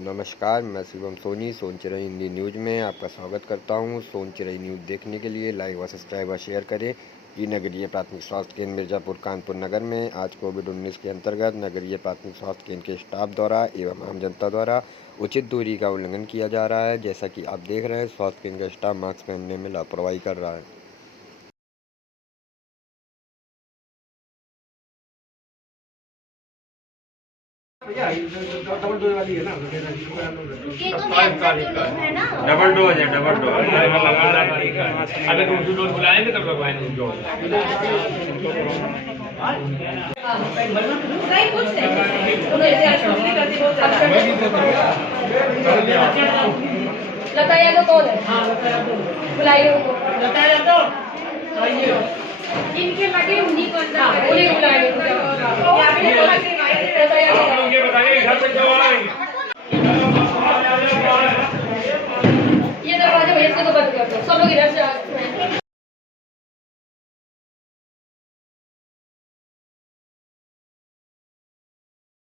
नमस्कार, मैं शिवम सोनी सोन चिरई हिंदी न्यूज़ में आपका स्वागत करता हूं। सोन चिरई न्यूज़ देखने के लिए लाइक व सब्सक्राइब व शेयर करें। जी नगरीय प्राथमिक स्वास्थ्य केंद्र मिर्ज़ापुर कानपुर नगर में आज कोविड-19 के अंतर्गत नगरीय प्राथमिक स्वास्थ्य केंद्र के स्टाफ द्वारा एवं आम जनता द्वारा उचित दूरी का उल्लंघन किया जा रहा है। जैसा कि आप देख रहे हैं, स्वास्थ्य केंद्र का स्टाफ मास्क पहनने में लापरवाही कर रहा है। डबल डोज वाली है ना, डबल डोज है, डबल डोज। अगर दूसरी डोज बुलाएं तो कब लगवाएंगे डोज? बताया तो कौन है? बुलाइए उनको। बताया तो आइए। इनके लगे उन्हीं को अंदर उन्हें बुलाइए। आप लोग ये बताइए घर पे क्यों आ रहे हैं? ये दरवाजा भैया इसको तो बंद कर दो, सब लोग इधर से